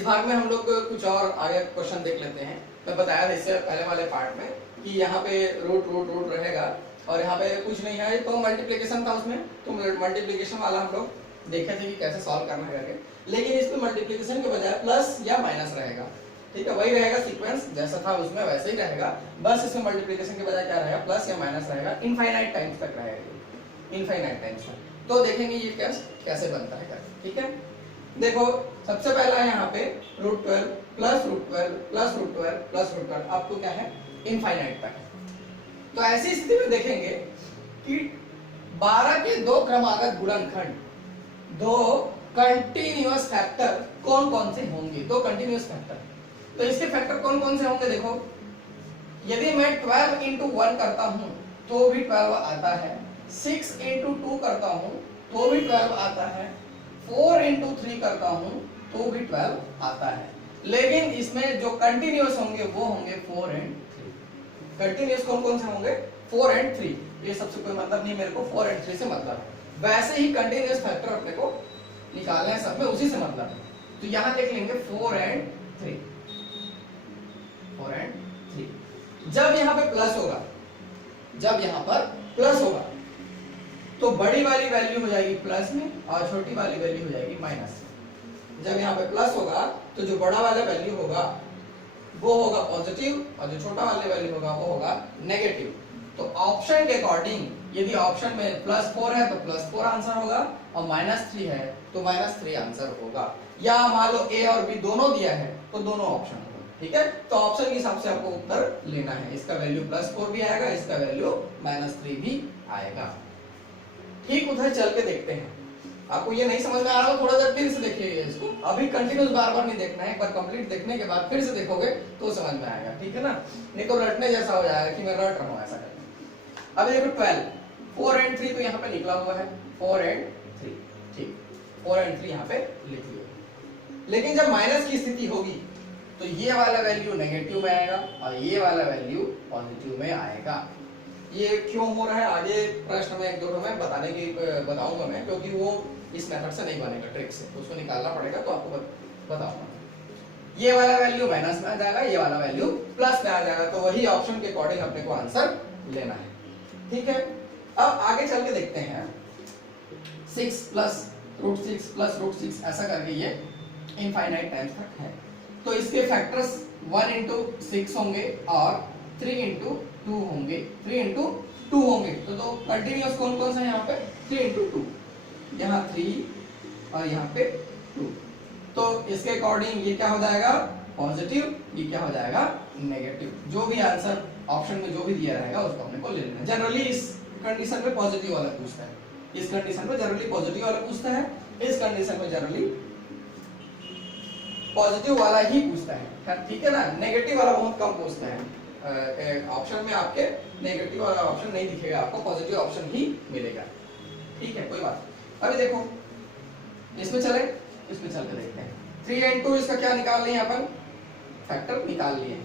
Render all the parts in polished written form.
इस भाग में हम लोग कुछ और आगे क्वेश्चन देख लेते हैं। मैं बताया था इससे पहले वाले पार्ट में कि यहाँ पे रूट रूट रूट रहेगा और यहाँ पे कुछ नहीं है, तो मल्टीप्लिकेशन था उसमें, तो मल्टीप्लिकेशन वाला हम लोग देखे थे कि कैसे सॉल्व करना है करके, लेकिन इसमें मल्टीप्लिकेशन के बजाय प्लस या माइनस रहेगा। ठीक है, वही रहेगा सीक्वेंस जैसा था उसमें वैसे ही रहेगा, बस इसमें मल्टीप्लिकेशन के बजाय क्या रहेगा, प्लस या माइनस रहेगा। इनफाइनाइट टाइम्स तक रहेगा, इनफाइनाइट टाइम्स तक। तो देखेंगे ये कैसे बनता है करके। ठीक है, देखो सबसे पहला है यहाँ पे root 12 plus root 12 plus root 12 plus root 12 आपको क्या है, इनफाइनाइट तक। तो ऐसी स्थिति में देखेंगे कि 12 के दो क्रमागत गुणनखंड, दो कंटिन्यूअस फैक्टर कौन कौन से होंगे, दो कंटिन्यूअस फैक्टर। तो इसके फैक्टर कौन कौन से होंगे, देखो यदि मैं 12 इंटू 1 करता हूं तो भी 12 आता है, 6 इंटू 2 करता हूं तो भी 12 आता है, 4 इंटू 3 करता हूं तो भी 12 आता है। लेकिन इसमें जो कंटिन्यूअस होंगे वो होंगे 4 एंड 3। कंटिन्यूअस कौन कौन से होंगे, 4 एंड 3। ये सबसे कोई मतलब नहीं, मेरे को 4 एंड 3 से मतलब है। वैसे ही कंटिन्यूअस फैक्टर अपने को निकालने हैं, सब में उसी से मतलब है। तो यहां देख लेंगे 4 एंड 3, 4 एंड 3। जब यहां पे प्लस होगा, जब यहां पर प्लस होगा तो बड़ी वाली वैल्यू हो जाएगी प्लस में और छोटी वाली वैल्यू हो जाएगी माइनस में। जब यहाँ पे प्लस होगा तो जो बड़ा वाला वैल्यू होगा वो होगा पॉजिटिव और जो छोटा वाला वैल्यू होगा वो होगा नेगेटिव। तो ऑप्शन के अकॉर्डिंग यदि ऑप्शन में +4 है तो +4 आंसर होगा और -3 है तो -3 आंसर होगा। या मान लो ए और बी दोनों दिया है तो दोनों ऑप्शन होगा। ठीक है, तो ऑप्शन के हिसाब से आपको उत्तर लेना है। इसका वैल्यू +4 भी आएगा, इसका वैल्यू -3 भी आएगा। ठीक, उधर चल के देखते हैं। आपको ये नहीं समझ में आ रहा हो थोड़ा देर फिर से देखिए इसको, अभी कंटिन्यूस बार बार नहीं देखना है, एक बार कंप्लीट देखने के बाद फिर से देखोगे तो समझ में आएगा। ठीक है ना, नहीं तो रटने जैसा हो जाएगा कि मैं रट रहा हूं ऐसा करके। अब देखो 12, 4 एंड 3 तो यहाँ पे निकला हुआ है 4 एंड 3। ठीक, 4 एंड 3 यहाँ पे लिख लिया। लेकिन जब माइनस की स्थिति होगी तो ये वाला वैल्यू नेगेटिव में आएगा और ये वाला वैल्यू पॉजिटिव में आएगा। ये क्यों हो रहा है आगे प्रश्न में एक दो में बताऊंगा मैं, क्योंकि वो इस मेथड से नहीं बनेगा, ट्रिक से उसको निकालना पड़ेगा, तो आपको बताऊंगा। ये वाला वैल्यू माइनस में आ जाएगा, ये वाला वैल्यू प्लस में आ जाएगा, तो वही ऑप्शन के अकॉर्डिंग अपने को आंसर लेना है। ठीक है, अब आगे चल के देखते हैं। 6 प्लस √6 प्लस √6 ऐसा करके ये इनफाइनाइट टाइम्स तक है। तो इसके फैक्टर्स 1 इंटू 6 होंगे और 3 इंटू 2 होंगे, 3 इंटू 2 होंगे। तो कंटिन्यूअस कौन कौन सा है यहाँ पे, 3 इंटू 2, यहाँ 3 और यहाँ पे 2। तो इसके अकॉर्डिंग ये क्या हो जाएगा, पॉजिटिव, ये क्या हो जाएगा, नेगेटिव। जो भी आंसर ऑप्शन में जो भी दिया रहेगा उसको अपने को ले लेना। जनरली इस कंडीशन में पॉजिटिव वाला पूछता है, इस कंडीशन में जनरली पॉजिटिव वाला पूछता है, इस कंडीशन में जनरली पॉजिटिव वाला ही पूछता है। ठीक है ना, नेगेटिव वाला बहुत कम पूछता है। ऑप्शन में आपके नेगेटिव वाला ऑप्शन नहीं दिखेगा, आपको पॉजिटिव ऑप्शन ही मिलेगा। ठीक है, कोई बात। अभी देखो इसमें चले, इसमें चल के देखते हैं। 3 एंड 2 इसका क्या निकाल लिए अपन, फैक्टर निकाल लिए।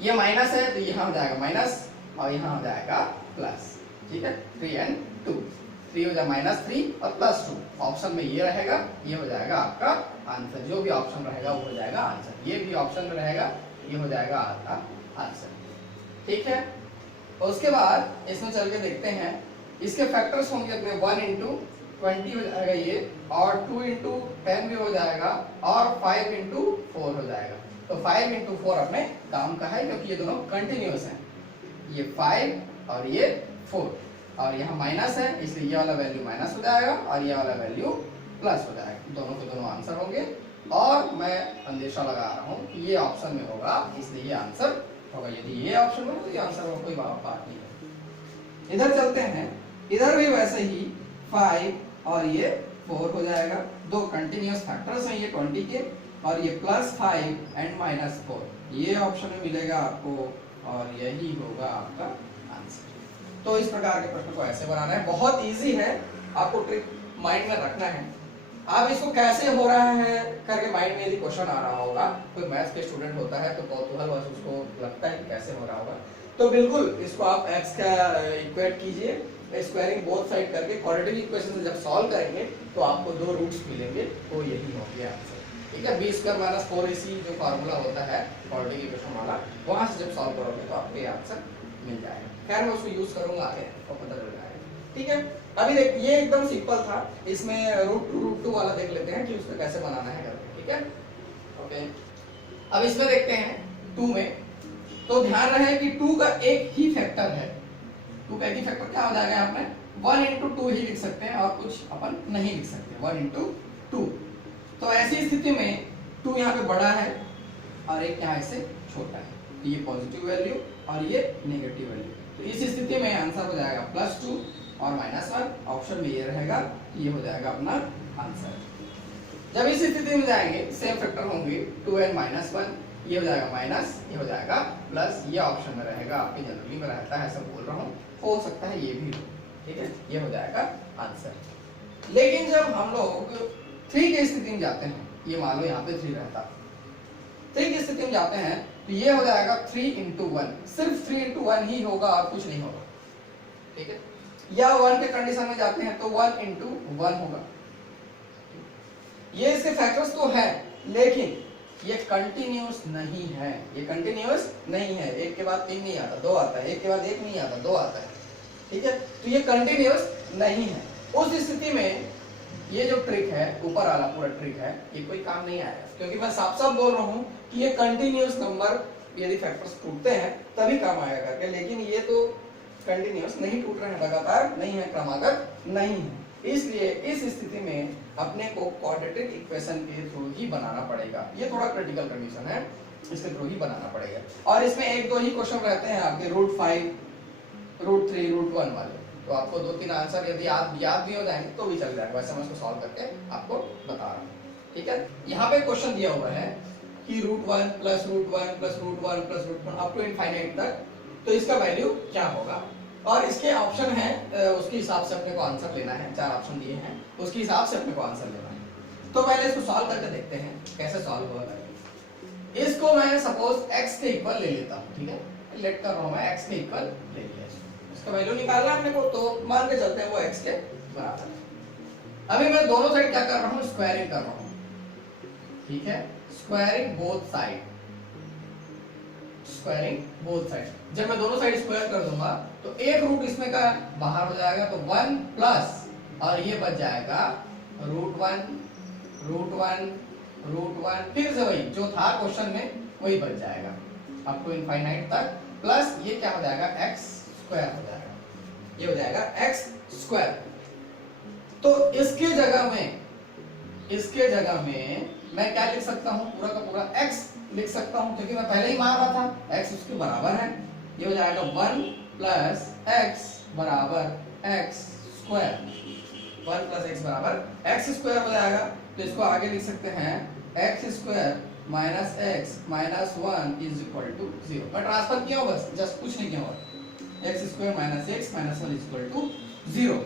ये माइनस है तो यहाँ हो जाएगा माइनस और यहाँ हो जाएगा प्लस। ठीक है, 3 एंड 2, 3 हो जाएगा -3 और +2। ऑप्शन में ये रहेगा, ये हो जाएगा आपका आंसर। जो भी ऑप्शन रहेगा वो हो जाएगा आंसर। ये भी ऑप्शन में रहेगा, ये हो जाएगा आपका आंसर। ठीक है, तो उसके बाद इसमें चल के देखते हैं। इसके फैक्टर्स होंगे अपने 1 इंटू 20 हो जाएगा ये, और 2 इंटू 10 भी हो जाएगा, और 5 इंटू 4 हो जाएगा। तो 5 इंटू 4 अपने काम का है, क्योंकि ये दोनों कंटिन्यूअस हैं। ये 5 और ये 4, और यहाँ माइनस है इसलिए ये वाला वैल्यू माइनस हो जाएगा और ये वाला वैल्यू प्लस हो जाएगा। दोनों के दोनों आंसर होंगे, और मैं अंदेशा लगा रहा हूँ कि ये ऑप्शन में होगा, इसलिए ये आंसर होगा। यदि ये ऑप्शन में तो ये आंसर होगा, कोई बात नहीं है। इधर चलते हैं, इधर भी वैसे ही 5 और ये 4 हो जाएगा। दो कंटिन्यूअस फैक्टर्स हैं ये 20 के, और ये +5 एंड -4 ये ऑप्शन में मिलेगा आपको, और यही होगा आपका आंसर। तो इस प्रकार के प्रश्न को ऐसे बनाना है, बहुत इजी है, आपको ट्रिक माइंड में रखना है। आप इसको कैसे हो रहा है करके माइंड में यदि क्वेश्चन आ रहा होगा, कोई मैथ्स के स्टूडेंट होता है तो कौतूहल बस उसको लगता है कि कैसे हो रहा होगा, तो बिल्कुल इसको आप x का इक्वेट कीजिए, स्क्वायरिंग बोथ साइड करके क्वाड्रेटिक इक्वेशन जब सॉल्व करेंगे तो आपको 2 रूट्स मिलेंगे, तो यही हो गया आंसर। ठीक है। बी स्क्वायर माइनस 4ac जो फार्मूला होता है क्वाड्रेटिक इक्वेशन वाला, वहां से जब सॉल्व करोगे तो आपको ये आंसर मिल जाएगा। खैर मैं उसको यूज करूंगा आगे और पता चल जाएगा। ठीक है, अभी देख ये एकदम सिंपल था, इसमें रूट टू वाला देख लेते हैं कि उसको कैसे बनाना है करके। ठीक है, ओके। अब इसमें देखते हैं 2 में, तो ध्यान रहे कि 2 का एक ही फैक्टर है। 2 का एक ही फैक्टर क्या हो जाएगा, यहाँ पे 1 into 2 ही लिख सकते हैं और कुछ अपन नहीं लिख सकते। 1 into 2, तो ऐसी स्थिति में 2 यहाँ पे बड़ा है और एक यहाँ से छोटा है, तो ये पॉजिटिव वैल्यू और ये नेगेटिव वैल्यू। तो इस स्थिति में आंसर हो जाएगा +2 और -1। ऑप्शन में ये रहेगा, ये हो जाएगा अपना आंसर। जब इस स्थिति में जाएंगे सेम फैक्टर होंगे 2n - 1, ये हो जाएगा माइनस, ये हो जाएगा प्लस, ये ऑप्शन में रहेगा। आपके जनरली में रहता है, ऐसा बोल रहा हूँ, हो सकता है ये भी हो। ठीक है, ये हो जाएगा आंसर। लेकिन जब हम लोग 3 की स्थिति में जाते हैं, ये मान लो यहाँ पे 3 रहता, 3 की स्थिति में जाते हैं तो ये हो जाएगा 3 into 1, सिर्फ 3 into 1 ही होगा और कुछ नहीं होगा। ठीक है, या 1 के कंडीशन में जाते हैं तो 1 into 1 होगा। ये इसके फैक्टर्स तो है, लेकिन ये कंटिन्यूअस नहीं है, ये कंटिन्यूअस नहीं है। 1 के बाद 3 नहीं आता, 2 आता है, 1 के बाद 1 नहीं आता, 2 आता है। ठीक है, तो ये कंटिन्यूअस नहीं है। उस स्थिति में ये जो ट्रिक है, ऊपर वाला पूरा ट्रिक है, ये कोई काम नहीं आएगा, क्योंकि मैं साफ साफ बोल रहा हूँ कि ये कंटिन्यूअस नंबर यदि फैक्टर्स टूटते हैं तभी काम आएगा करके, लेकिन ये तो कंटिन्यूअस नहीं टूट रहे हैं, लगातार नहीं है, क्रमागत नहीं है। इसलिए इस स्थिति में अपने को क्वाड्रेटिक इक्वेशन के थ्रू ही बनाना पड़ेगा। ये थोड़ा क्रिटिकल कंडीशन है, इसके थ्रू ही बनाना पड़ेगा। और इसमें 1-2 ही क्वेश्चन रहते हैं आपके, √5, √3, √1 वाले, तो आपको 2-3 आंसर यदि याद भी हो जाएंगे तो भी चल जाएगा। वैसे मैं इसको सॉल्व करके आपको बता रहा हूँ। ठीक है, यहाँ पे क्वेश्चन दिया हुआ है कि √1 + √1 + √1 + √1 अप टू इनफाइनाइट तक, तो इसका वैल्यू क्या होगा। और इसके ऑप्शन है, उसके हिसाब से अपने को आंसर लेना है। 4 ऑप्शन दिए हैं, उसके हिसाब से अपने को आंसर लेना है। तो पहले इसको सॉल्व करके देखते हैं कैसे सॉल्व होगा। इसको मैं सपोज x के इक्वल ले लेता हूँ। ठीक है, लेट कर रहा हूँ मैं, x के इक्वल ले लिया, इसका वैल्यू निकालना है अपने को, तो मान के चलते हैं वो x के बराबर है। अभी मैं दोनों साइड क्या कर रहा हूँ, स्क्वायरिंग कर रहा हूँ। ठीक है, squaring both side, squaring both side. जब मैं दोनों साइड स्क्वायर कर दूंगा तो एक रूट इसमें का बाहर हो जाएगा, तो 1 प्लस, और ये बच जाएगा √1, फिर से वही जो था क्वेश्चन में वही बच जाएगा अप टू इनफाइनाइट तक, प्लस ये क्या हो जाएगा, x² हो जाएगा, ये हो जाएगा x²। तो इसके जगह में मैं क्या लिख सकता हूँ, पूरा का पूरा x लिख सकता हूँ, क्योंकि मैं पहले ही मान रहा था x उसके बराबर है। ये हो जाएगा 1 + x बराबर x², 1 + x बराबर x² हो जाएगा। तो इसको आगे लिख सकते हैं x² - x - 1 = 0। मैं ट्रांसफर किया हूँ बस, जस्ट कुछ नहीं किया हुआ। x² - x - 1 = 0।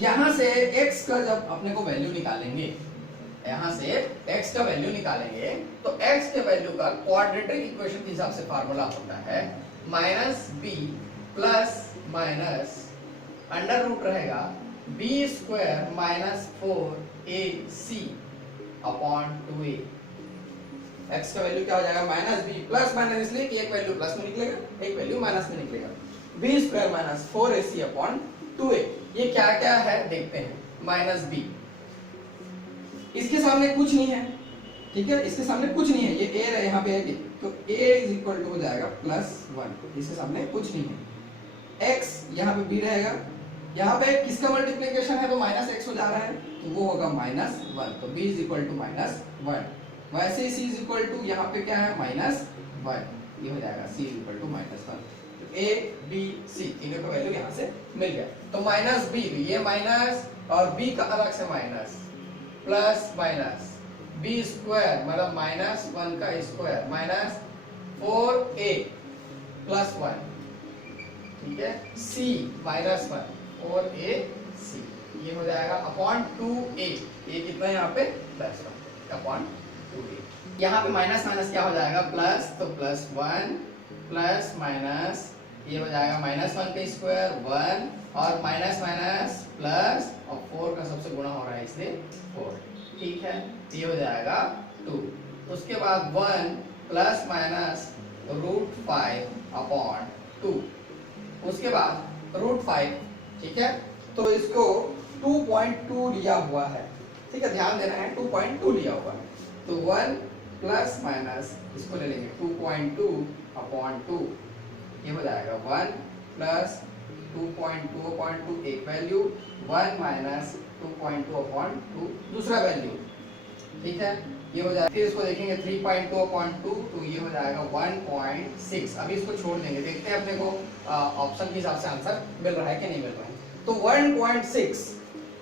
यहाँ से x का जब अपने को वैल्यू निकालेंगे, यहाँ से x का वैल्यू निकालेंगे, तो x के वैल्यू का क्वाड्रेटिक इक्वेशन के हिसाब से फार्मूला होता है -b plus minus under root रहेगा b² - 4ac upon 2a। x का वैल्यू क्या हो जाएगा, -b, प्लस माइनस इसलिए कि एक वैल्यू प्लस में निकलेगा, एक वैल्यू माइनस में निकलेगा, b² - 4ac अपॉन 2a। ये क्या क्या है देखते हैं। -b, इसके सामने कुछ नहीं है। ठीक है, इसके सामने कुछ नहीं है, ये a यहाँ पे है, तो a = हो जाएगा +1, इसके सामने कुछ नहीं है। x यहाँ पे b रहेगा, यहाँ पे किसका मल्टीप्लिकेशन है तो -x हो जा रहा है, तो वो होगा -1, तो b = -1। वैसे c = यहाँ पे क्या है, -1, ये हो जाएगा c = -1। तो a b c तीनों का वैल्यू यहाँ से मिल गया। तो -b, ये माइनस और b का अलग से माइनस, प्लस माइनस b² मतलब -1 का स्क्वायर माइनस 4a + 1। ठीक है, c -1 4ac, ये हो जाएगा अपॉन 2a। ये कितना है यहाँ पे, +1 अपॉन 2a। यहाँ पे माइनस माइनस क्या हो जाएगा, प्लस, तो +1 प्लस माइनस, ये हो जाएगा -1 का स्क्वायर 1 और माइनस माइनस प्लस, और 4 का सबसे गुणा हो रहा है इसलिए 4। ठीक है, ये हो जाएगा 2। उसके बाद 1 प्लस माइनस √5/2, उसके बाद √5, ठीक है। तो इसको 2.2 लिया हुआ है, ठीक है, ध्यान देना है 2.2 लिया हुआ है। तो 1 प्लस माइनस इसको ले लेंगे 2.2/2, ये हो जाएगा 1 प्लस 2.2/2 एक वैल्यू, 1 माइनस 2.2/2 दूसरा वैल्यू, ठीक है, ये हो जाएगा। फिर इसको देखेंगे 3.2/2, तो ये हो जाएगा 1.6। अभी इसको छोड़ देंगे, देखते हैं अपने को ऑप्शन के हिसाब से आंसर मिल रहा है कि नहीं मिल रहा है। तो 1.6,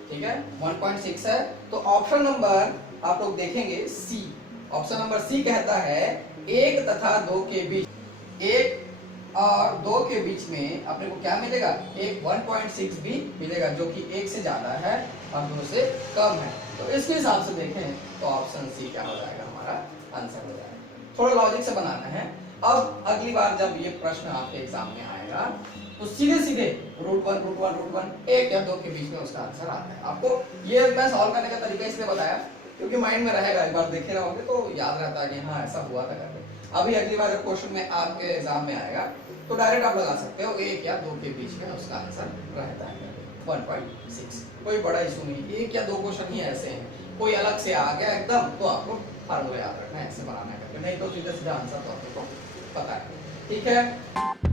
ठीक है, 1.6 है। तो ऑप्शन नंबर आप लोग देखेंगे सी, ऑप्शन नंबर सी कहता है 1 तथा 2 के बीच, 1 और 2 के बीच में अपने को क्या मिलेगा, एक 1.6 भी मिलेगा, जो कि 1 से ज्यादा है और 2 से कम है। तो इसके हिसाब से देखें तो ऑप्शन सी क्या हो जाएगा, हमारा आंसर हो जाएगा। थोड़ा लॉजिक से बनाना है। अब अगली बार जब ये प्रश्न आपके एग्जाम में आएगा तो सीधे सीधे √1 1 या 2 के बीच में उसका आंसर आता है। आपको ये मैं सॉल्व करने का तरीका इसलिए बताया क्योंकि माइंड में रहेगा, एक बार देखे रहोगे तो याद रहता है कि हाँ ऐसा हुआ था करके। अभी अगली बार जब क्वेश्चन में आपके एग्जाम में आएगा तो डायरेक्ट आप लगा सकते हो 1 या 2 के बीच में उसका आंसर रहता है 1.6। कोई बड़ा इशू नहीं, 1 या 2 क्वेश्चन ही ऐसे हैं, कोई अलग से आ गया एकदम तो आपको फार्मूला याद रखना है, ऐसे बनाना है, नहीं तो सीधा सीधा आंसर तो आपको पता है, ठीक है।